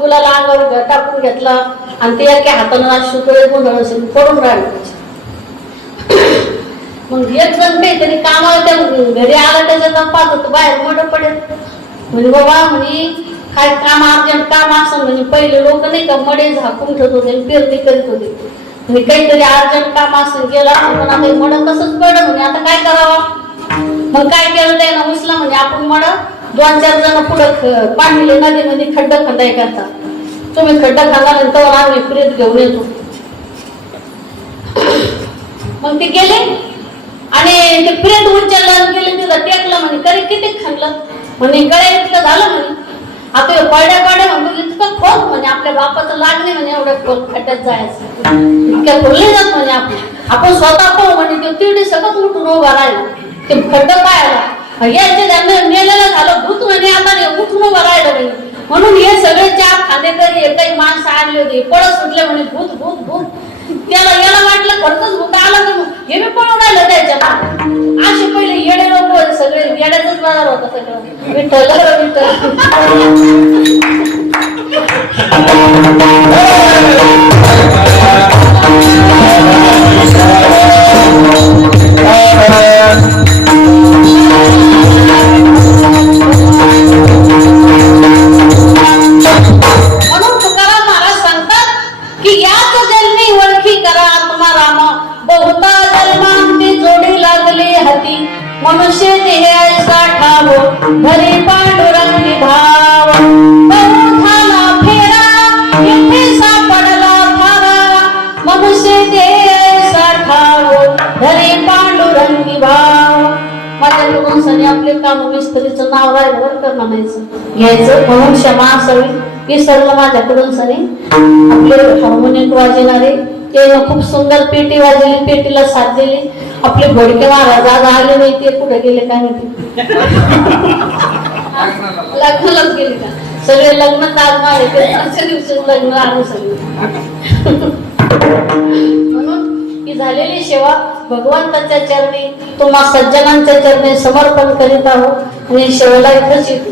गुलाला अंगावर टाकून घेतला आणि ते एका हातानं शुक्र गोंधळ असेल पडून राहिलं. मग एक जण काहीतरी कामाला त्या घरी आला त्याच्या पाहत होतं बाहेर मड पडेल म्हणजे बाबा म्हणे काय काम अर्जंट काम असं म्हणजे पहिले लोक नाही का मडे झाकून ठेवत होते पेरणी करीत होते म्हणजे काहीतरी अर्जंट काम असं गेला पण आता मड तसंच पडलं म्हणजे आता काय करावं. मग काय केलं त्यानं उचला म्हणजे आपण मड 2-4 जण पुढं पाणीले नदीमध्ये खड्ड खंडाय करतात तुम्ही खड्ड खाणार तर आम्ही प्रेत घेऊन येतो. मग ते गेले आणि ते प्रेत उचललं गेले तिथं टेकलं म्हणे करी किती खाल्लं म्हणे गळ्या इतकं झालं म्हणे आता पड्या म्हणतो इतकं खोल म्हणजे आपल्या बापाचं लागणे म्हणे एवढ्या खोल खड्ड्यात जायचं इतक्या खोलले जात म्हणे आपण स्वतः पाहू म्हणजे ते तिरडी सगळं उठून उभा राहिला ते खड्ड पाहायला याचे त्यांना मेलेलं झालं भूत म्हणे आता उठून उभं राहिलं म्हणे म्हणून हे सगळे 4 खांदेकरी एकही माणसं आणले होते पळत सुटले म्हणे भूत भूत भूत याला वाटलं खरंच भूत आलं तर हे मी पळून राहिलं त्याच्या असे पहिले येडे लोक सगळे येड्याचाच बाजार होता सगळं विठ्ठल विठ्ठल. म्हणून तुकाराम महाराज सांगतात की याच जन्मी ओळखी करा आत्मा राम बहुता जन्मांती जोडी लागली हाती मनुष्य देह ऐसा ठाव घरी पांडुरंगी भाव बहु झाला फेरा येथे सापडला फारा मनुष्य देह ऐसा ठाव घरी पांडुरंगी भाव. माझ्याकडून सनी आपले काम मिस्त्रीचं नाव राहिलं का म्हणायचं घ्यायचं म्हणून क्षमा असावी विसरलं माझ्याकडून सनी. आपले हार्मोनियम वाजवणारे ते खूप सुंदर पेटी वाजवली पेटीला साथ दिली आपले घोडके महाराज आज आले नाही ते कुठे गेले काय माहिती लग्नालाच गेले का सगळे लग्न आज मारे ते दिवशी लग्न आले सगळे. म्हणून ही झालेली सेवा भगवंताच्या चरणी तुम्हा सज्जनांच्या चरणी समर्पण करीत आहोत आणि सेवेला इथंच येतो.